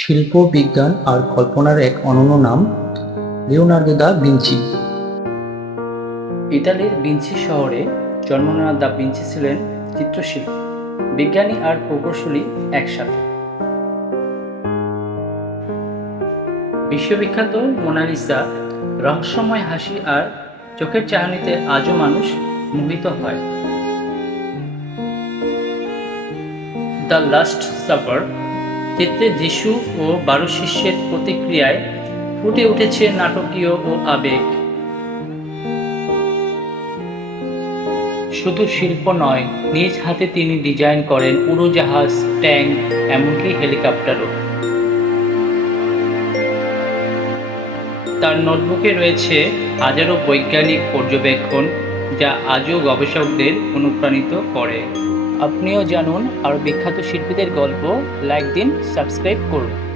শিল্প, বিজ্ঞান আর কল্পনার এক অনন্য নাম, লিওনার্দো দা ভিঞ্চি ইতালির ভিঞ্চি শহরে জন্ম নেওয়া দা ভিঞ্চি ছিলেন চিত্রশিল্পী, বিজ্ঞানী আর প্রকৌশলী একসাথে। বিশ্ববিখ্যাত মোনালিসা রহস্যময় হাসি আর চোখের চাহনিতে আজও মানুষ মোহিত হয়। দ্য লাস্ট সাপার চিত্রে যিশু ও বারো শিষ্যের প্রতিক্রিয়ায় ফুটে উঠেছে নাটকীয় ও আবেগ। শুধু শিল্প নয়, নিজ হাতে তিনি ডিজাইন করেন উড়োজাহাজ, ট্যাঙ্ক, এমনকি হেলিকপ্টারও। তার নোটবুকে রয়েছে হাজারো বৈজ্ঞানিক পর্যবেক্ষণ যা আজও গবেষকদের অনুপ্রাণিত করে। আপনিও জানুন আর বিখ্যাত শিল্পীদের গল্প লাইক দিন সাবস্ক্রাইব করুন।